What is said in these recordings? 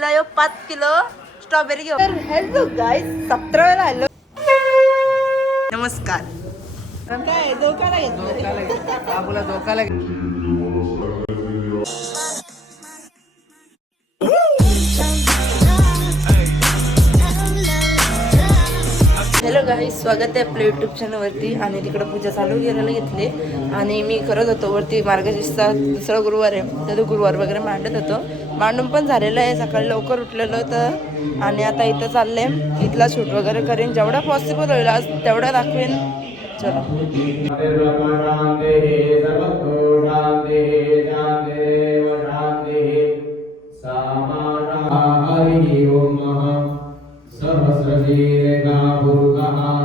दिला यो पाच kilo strawberry घेऊ तर हॅलो गाईस सतरा वेळा हॅलो नमस्कार. काय धोकाला घेतलं. बाबूला धोकाला हॅलो काही स्वागत आहे आपल्या युट्यूब चॅनलवरती आणि तिकडं पूजा चालू करायला घेतली. आणि मी करत होतो वरती मार्गशीर्षचा दुसरा गुरुवार आहे. तर तो गुरुवार वगैरे मांडत होतो. मांडून पण झालेलं आहे. सकाळी लवकर उठलेलं होतं आणि आता इथं चाललंय इथला शूट वगैरे करेन. जेवढा पॉसिबल होईल आज तेवढा दाखवेन. चला.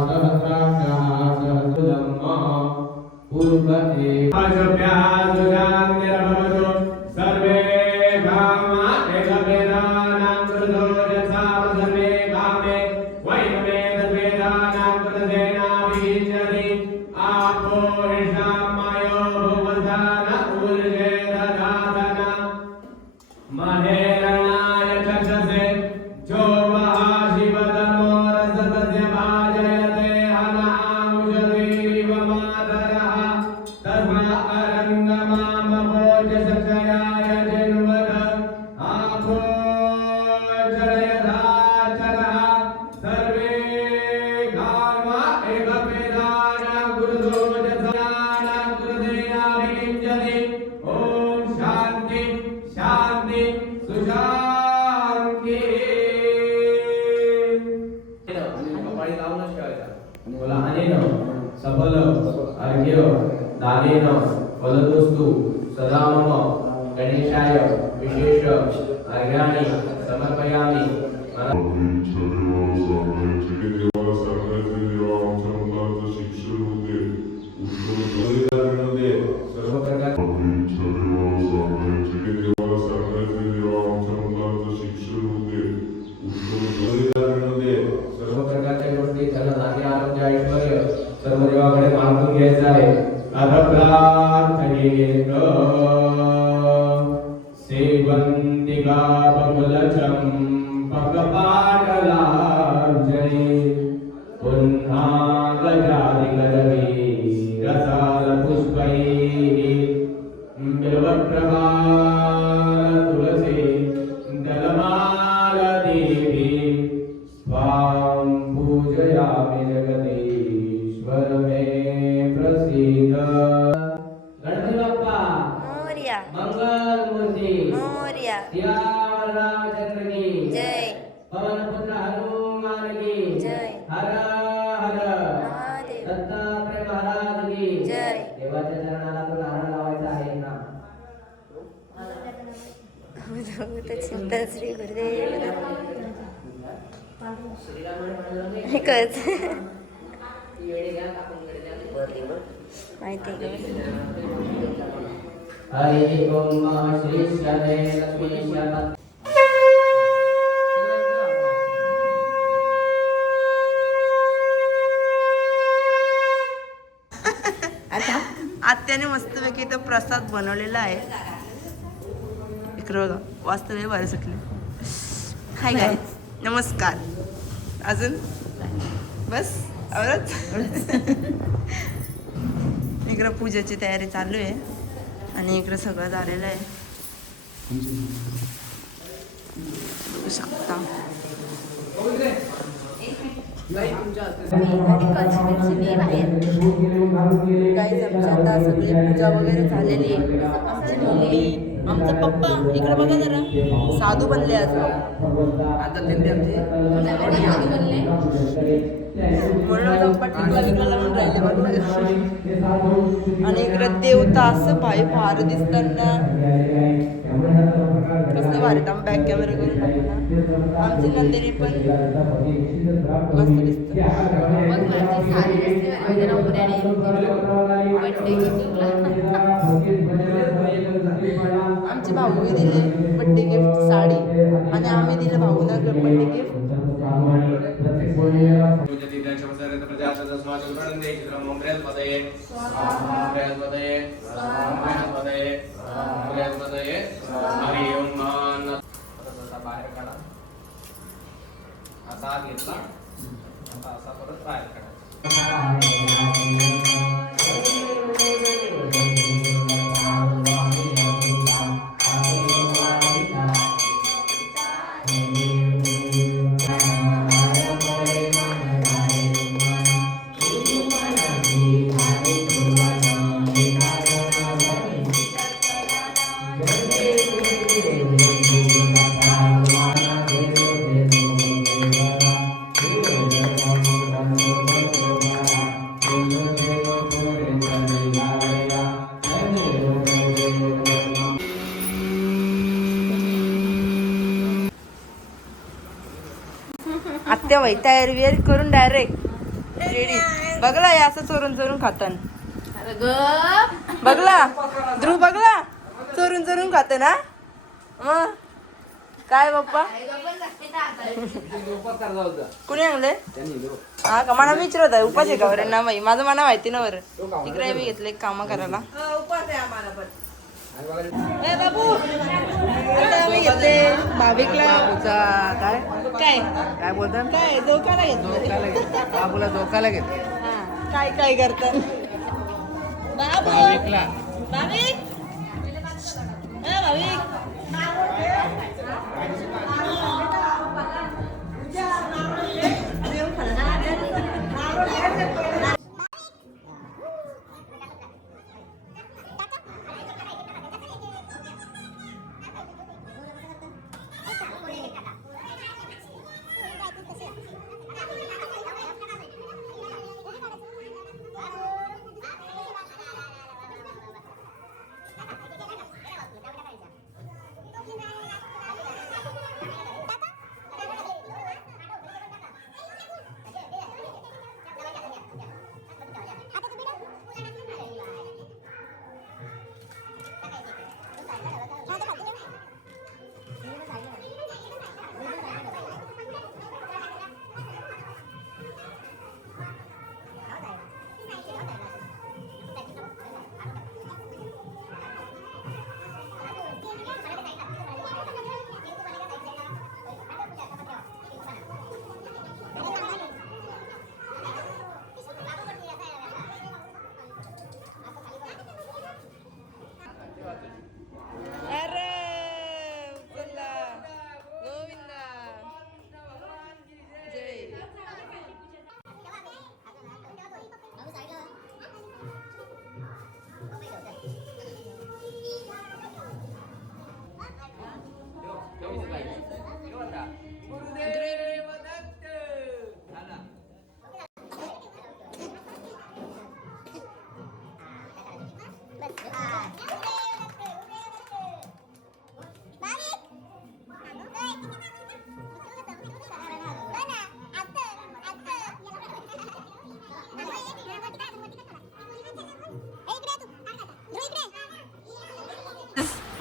सहस्राक्षः सहस्रधम्मः पूर्व एकाशभ्यासु दानेन फलदोस्तु सदा मम गणेशाय विशेष अर्घ्यानि समर्पयामि आत्याने मस्तपैकी इथं प्रसाद बनवलेला आहे. इकडं बघा नाही बरं सकले हाय काय नमस्कार. अजून? बस औरत इकडं पूजेची तयारी चालू आहे. आणि इकडं सगळं झालेलं आहे. बघू शकता. काही आमच्या आता सगळी पूजा वगैरे झालेली. आहे आमची मम्मी आमचा पप्पा इकडे बघा जरा. साधू बनले आज. आता त्यांनी आमची म्हणून टिकला म्हणून राहिले आणि इकडे देवता असं पाय फार दिसताना. कसं भारी आम बॅक कॅमेरा करून आमची नंदिनी पण मस्त दिसत. आमचे भाऊ दिले बड्डे गिफ्ट साडी. आणि आम्ही दिलं भाऊना बड्डे गिफ्ट ప్రామాణిక ప్రతి పోయేల పూజతి దక్షమసరే ప్రజాసద సమాజ గురునందే చిత్రం మంగళ పదయే మంగళ పదయే మంగళ పదయే మంగళ పదయే హరి ఓం మాన आता बाहेर काढा आता आत घेतला आता असा परत बाहेर काढा तयारी करून डायरेक्ट रेडी बघला हे असं चोरून चोरून खातन. बघला. ध्रुव बघला. चोरून चोरून खात ना मग काय बाप्पा. कुणी आणले. हा का? मला विचारत आहे. उपास आहे का बरं? ना बाई माझं मला माहिती ना बरं. तिकडे मी घेतले काम करायला. बाबू. आम्ही घेतले भाविकला काय? काय? काय बोलतात काय धोकाला घेतलं? घेत बाबूला धोकाला घेत हा, काय काय करतात बाबू! भाविकला. भाविक? ए, भाविक.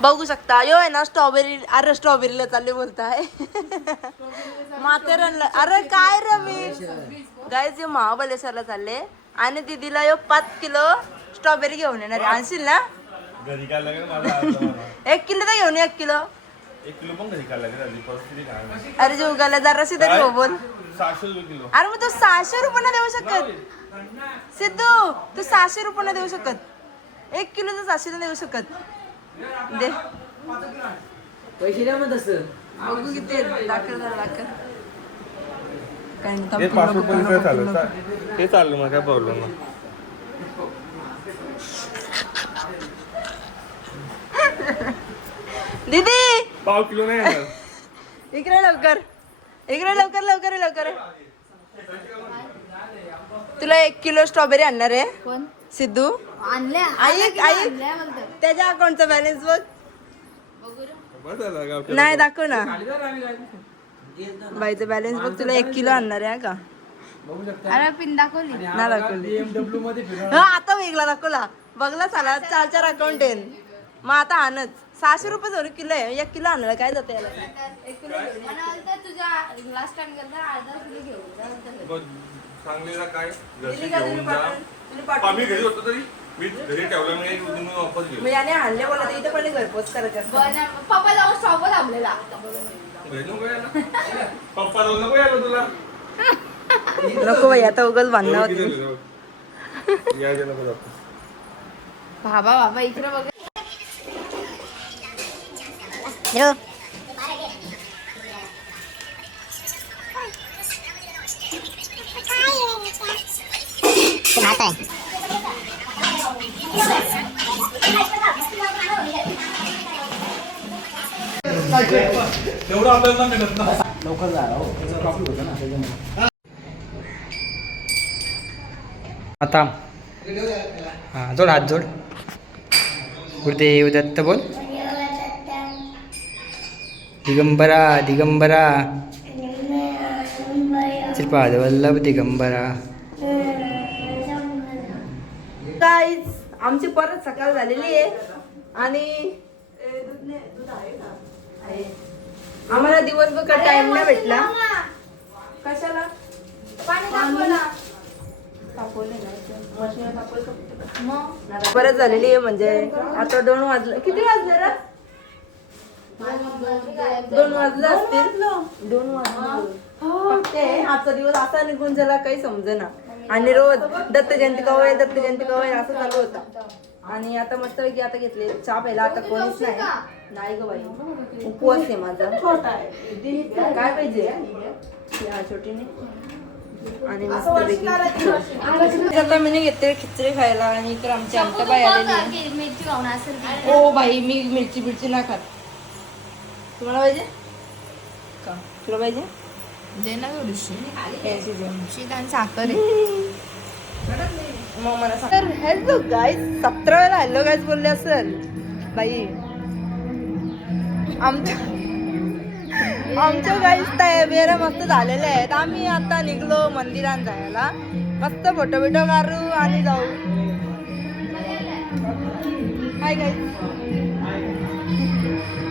बघू शकता. यो आहे ना स्ट्रॉबेरी अरे स्ट्रॉबेरीला चालले बोलताय. माथेरानला अरे काय रमेश गायच यो महाबलेश्वरला चालले. आणि दीदीला यो पाच किलो स्ट्रॉबेरी घेऊन येणार आहे. आणशील ना. एक किलो तर घेऊन एक किलो. अरे जीव गाला जराशी तरी हो बोल. रुपये अरे मग तू सहाशे रुपयांना देऊ शकत. सिद्धू तू सहाशे रुपयांना देऊ शकत. एक किलो तर सहाशे देऊ शकत. दे. पैसे द्या मग तसं. बघू किती. दाखल जरा दाखल. हे पूर्ण पाच रुपये चालेल. चा- ते चाललं मग काय प्रॉब्लेम नाही. दीदी! पाव किलो नाही येणार. इकडे लवकर. इकडे लवकर लवकर लवकर. तुला एक किलो स्ट्रॉबेरी आणणार आहे. कोण? सिद्धू? आणल्या. ऐक ऐक त्याच्या अकाउंटचा बॅलन्स बघ? नाही दाखव ना. बाईचा बॅलन्स बघ तुला एक किलो आणणार आहे हा का? बघू शकता अरे पिन दाखवली. नाही दाखवली बीएमडब्ल्यू मध्ये फिरणार हा आता वेगळा दाखवला. बघला चाला चार चार अकाउंट आहे. मग आता आणच. सहाशे रुपये जरूर किलो आहे. एक किलो आणलं काय जातं याला? मला बोलतो तुझ्या लास्ट टाइम गेला अर्धा किलो सांगलीला काय? घेऊन जा? आम्ही घरी होतो तरी. मी घरी ठेवलं मी वापस गेलो. याने आणले बोला इथे पहिले घरपोच करायचे असतं. पप्पा जाऊन घरी नको यायला. पप्पा जाऊ नको यायला तुला. नको बाई आता उगाच बांधणं किती होती नको जाऊ. बाबा बाबा इकडे बघ. आता. हां जोड हात जोड. गुरुदेव दत्त बोल. दिगंबरा. दिगंबरा. श्रीपाद वल्लभ दिगंबरा. गाईज आमची परत सकाळ झालेली आहे. आणि. आम्हाला दिवसभर का टाइम नाही भेटला. कशाला? परत झालेली आहे म्हणजे. आता दोन वाजले. किती वाजले दोन वाजले असतील. दोन वाजले. हे आजचा दिवस असा निघून झाला काही समजेना. आणि रोज दत्त जयंती कवय दत्त जयंती कवय असं चालू होता. आणि आता मस्त पैकी आता घेतले चहा प्यायला आता कोणीच नाही. नाही ग बाई. उपवास आहे माझा. काय पाहिजे? हा छोटीने आणि आता मी घेते खिचडी खायला. आणि इकडे आमची आमच्या बाई आलेली. ओ भाई मी मिरची बिरची नाही खात. तुम्हाला पाहिजे? का? तुला पाहिजे? दे ना थोडीशी यायची दे. शीत आणि साखर मग मला हॅलो गाईज सतरा वेळा हॅलो गाईज बोलले असेल. बाई. आमच्या आमच्या गाईज तयार मस्त झालेले आहेत. आम्ही आता निघलो मंदिरात जायला. मस्त फोटो बिटो काढू आणि जाऊ. हाय गाईज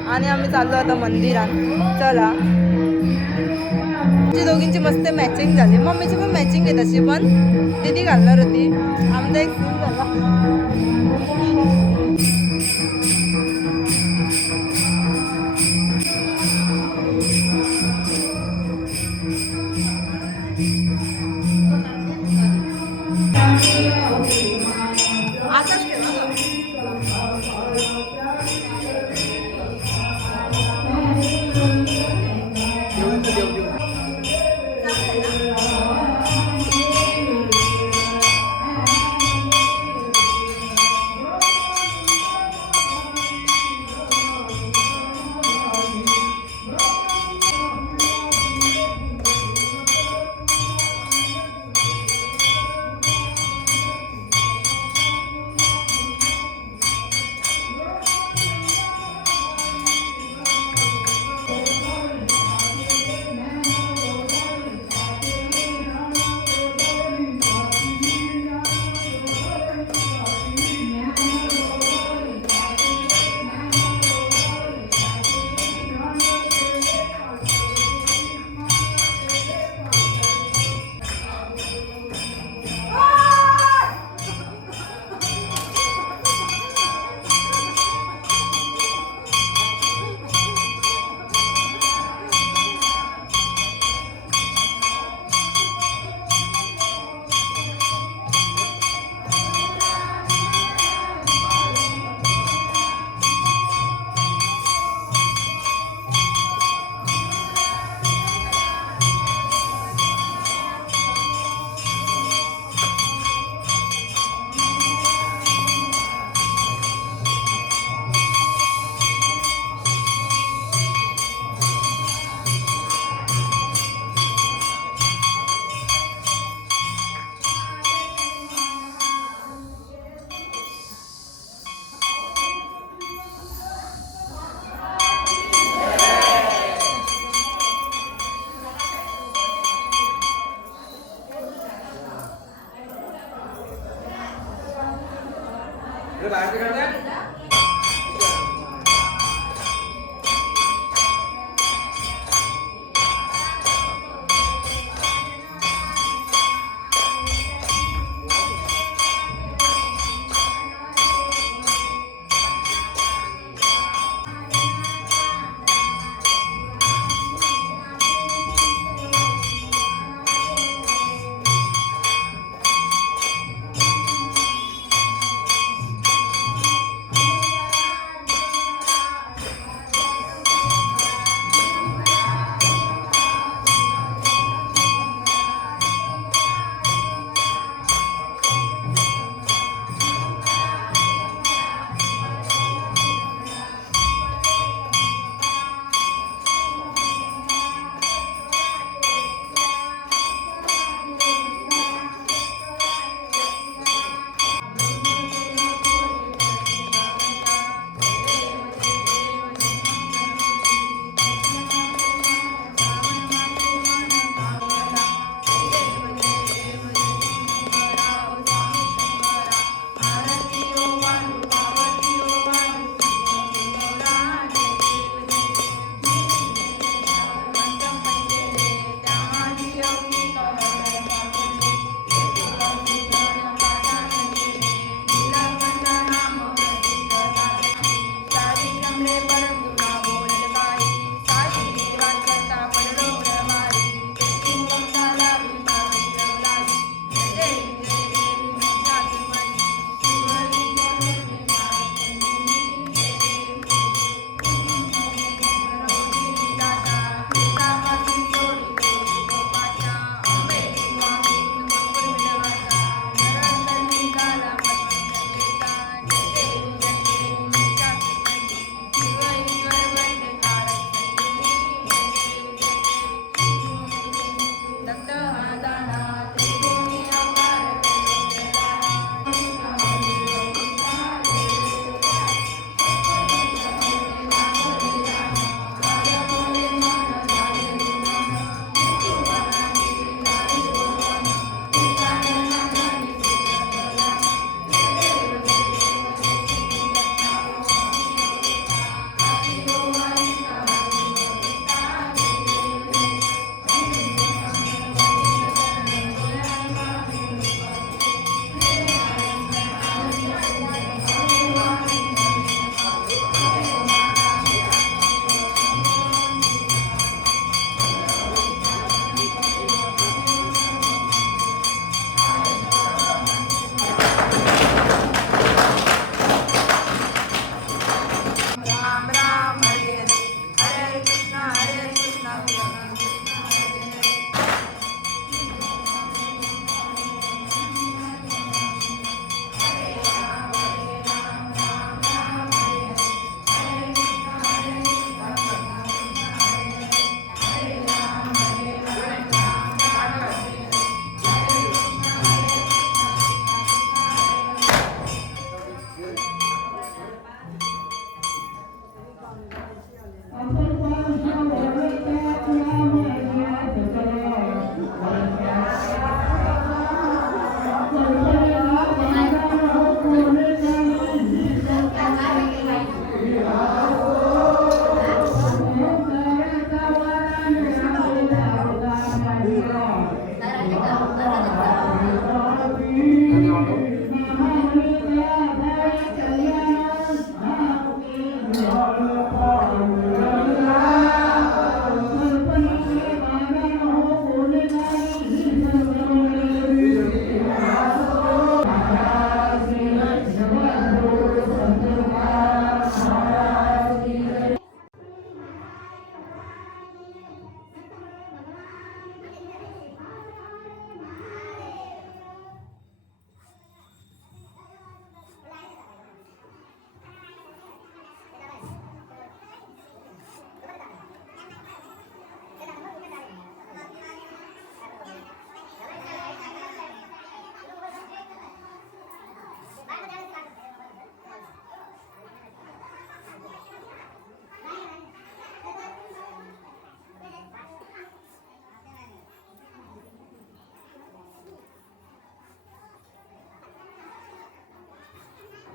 आणि आम्ही चाललो आता मंदिरात. चला. आमची दोघींची मस्त मॅचिंग झाली. मम्मीची पण मॅचिंग आहे तशी पण दिदी घालणार होती. आमचा एक झाला.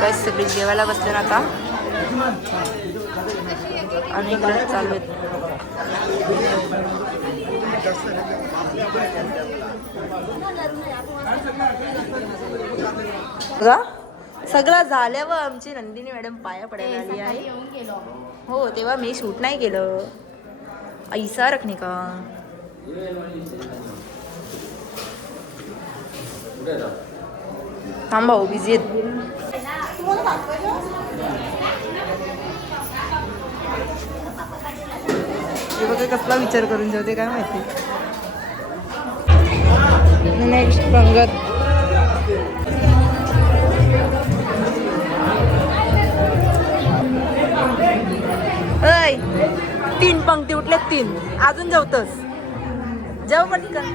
काय सगळी जेवायला बसले ना आता. आणि इकडे चालू आहेत. सगळं झाल्यावर आमची नंदिनी मॅडम पाया पडायला आली आहे. हो तेव्हा मी शूट नाही केलं. ऐसा रखणे का थांब बिझी आहेत. हे बघा कसला विचार करून जेवते काय माहिती? नेक्स्ट पंगत. ऐ तीन पंक्ती उठल्यात तीन. अजून जेवतस. जेव पटकन.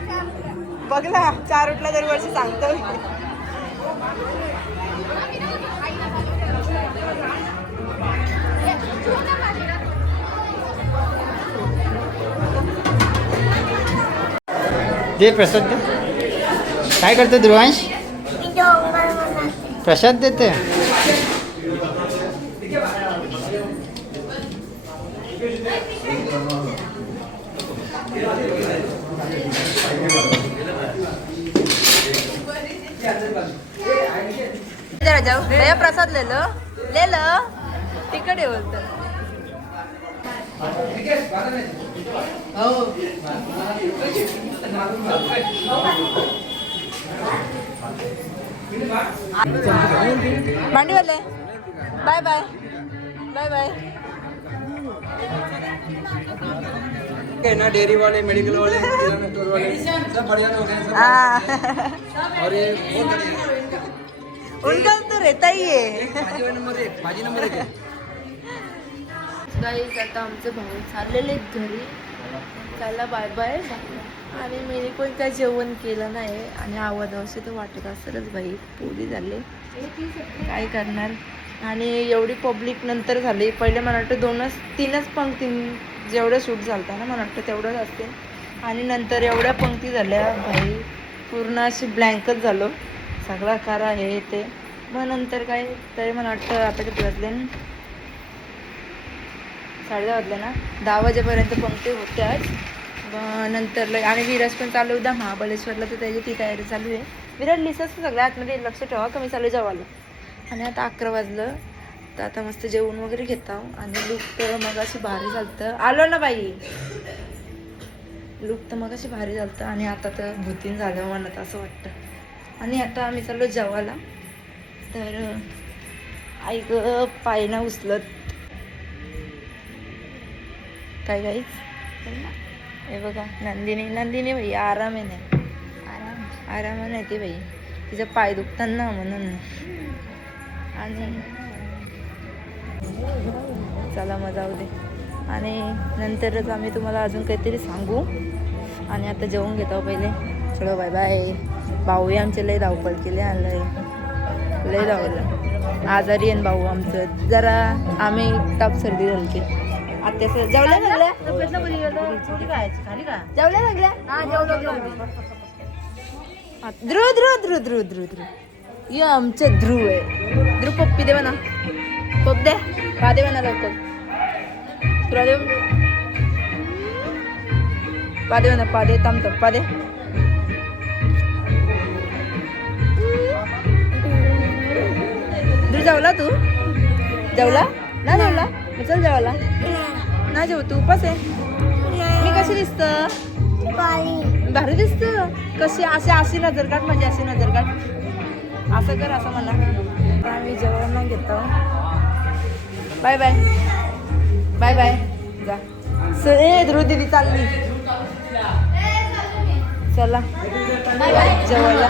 बघ ना चार उठल्या दरवर्षी सांगतो दे प्रसाद दे. काय करतो ध्रुवांश? प्रसाद देते. जरा जाऊ. प्रसाद ले लो ले लो तिकडे बोलत. मांडीवाले बाय बाय बाय बाय. ना डेयरी वाले मेडिकल वाले किराना स्टोर वाले सब बढ़िया लोग हैं सब और ये उनका तो रहता ही है। भाजी नंबर एक भाजी नंबर एक है। गाईज आता आमचं भाऊ चाललेले घरी. त्याला बाय बाय आणि मी पण काय जेवण केलं नाही. आणि आवाज असे तर वाटत असेलच बाई. पोरी झाले. काय करणार? आणि एवढी पब्लिक नंतर झाली. पहिले मला वाटतं दोनच तीनच पंक्ती जेवढं शूट झालं ना मला वाटतं तेवढंच असते आणि नंतर एवढ्या पंक्ती झाल्या भाई पूर्ण अशी ब्लँकच झालो. सगळा करा हे ते. मग नंतर काय? तरी मला वाटतं आता किती वाजले? साडे दहा वाजले ना? दहा वाजेपर्यंत पंक्ती होत्याच. मग नंतर लय आणि विराज पण चालू होता. महाबळेश्वरला तर त्याची ती तयारी चालू आहे. विराज लिसाच सगळ्या आतमध्ये. लक्ष ठेवा कमी चालू जेवायला आणि आता अकरा वाजलं. तर आता मस्त जेवण वगैरे घेता आणि लूक तर मग अशी भारी झालतं. आलो ना बाई. लूक तर मग अशी भारी झालतं. आणि आता तर भूतीन झालं मनात असं वाटतं. आणि आता आम्ही चाललो जेवायला तर आई पायना उचलत. काय काही हे बघा. नंदिनी नंदिनी भाई आराम आहे नाही आराम. आराम नाही ती बाई. तिचं पाय दुखताना म्हणून. आणि चला मग जाऊ दे. आणि नंतरच आम्ही तुम्हाला अजून काहीतरी सांगू. आणि आता जेवून घेतो पहिले. चलो बाय बाय भाऊही आमचे लय धावपळ केले आणलंय लय. धावलं आजारी आहे भाऊ आमचं. जरा आम्ही ताप सर्दी झाली आता जेवल्या लागल्या जेवल्या लागल्या ध्रुव ध्रुव ध्रुव ध्रुव ध्रुव ध्रुव. ये आमचं ध्रुव आहे. ध्रुव पप्पी देवा ना पप दे. पा देवा ना लवकर. तुला देऊ? पा देवा ना पा दे. थांब तर पा दे. ध्रुव जेवला तू? जेवला? ना जेवला? चल जेवायला. ना जेव तू उपास आहे. मी कशी दिसत? भारी दिसत. कशी अशी अशी नजर काढ म्हणजे अशी नजर काढ. असं कर असं म्हणा. आम्ही जेवण नाही घेतो बाय बाय. Bye bye. जा. स ए ध्रुव दिदी चालली. चला. जेवायला.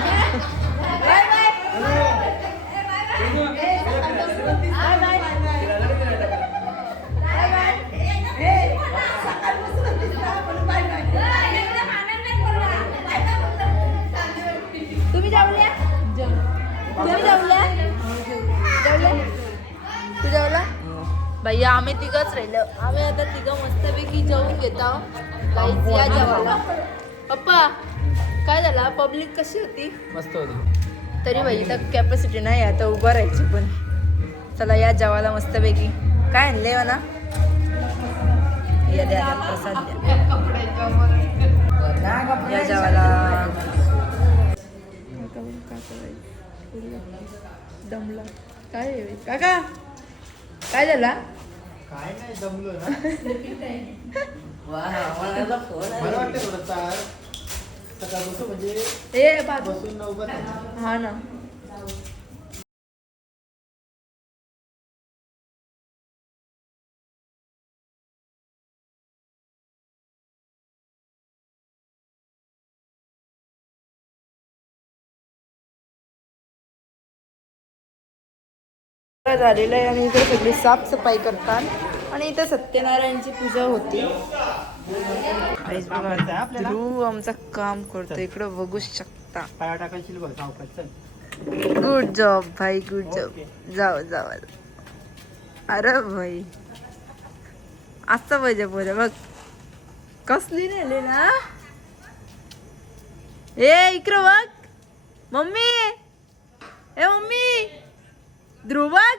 आम्ही तिघच राहिलो. आम्ही आता तिघं मस्तपैकी जेवून घेतो. या जेवायला. पप्पा काय झाला? पब्लिक कशी होती? मस्त होती. तरी भाई इथं कॅपॅसिटी नाही आता उभं राहायची पण. चला या जेवायला मस्तपैकी. काय आणले म्हणा? या द्या द्या, प्रसाद द्या. या जेवायला. दमला. काय? काका काय झाला? काय नाही जमलो ना. मला वाटतं सकाळ म्हणजे ए बाजू बसून नव्हतं ना. हा ना. झालेलं आहे आणि इथे सगळी साफसफाई करतात. आणि इथे सत्यनारायणची पूजा होती. ध्रुव आमचं काम करतो. इकडं बघू शकता. गुड जॉब भाई गुड जॉब जाओ जाओ अरे भाई. असं पाहिजे पोरे बघ. कसली नेली ना? ए इकडं बघ. मम्मी. ए मम्मी. ध्रुव बघ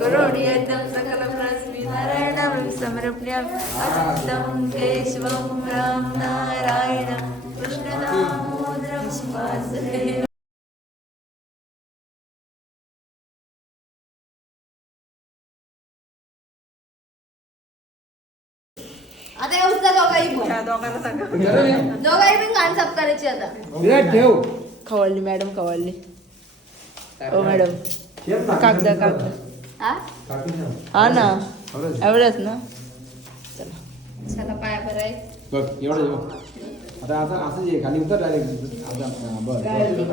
करोडियतं सकलप्रस्मिनारायणं समर्प्यम् अस्तं पण साफ करायची आता. विराट ठेव. खवळली मॅडम खवळली. ओ मॅडम. कागद कागद. हा? हा ना. एवढंच. ना? चला. पाया बराय बघ एवढं बघ. आता असं असं खाली उतर डायरेक्ट बरं.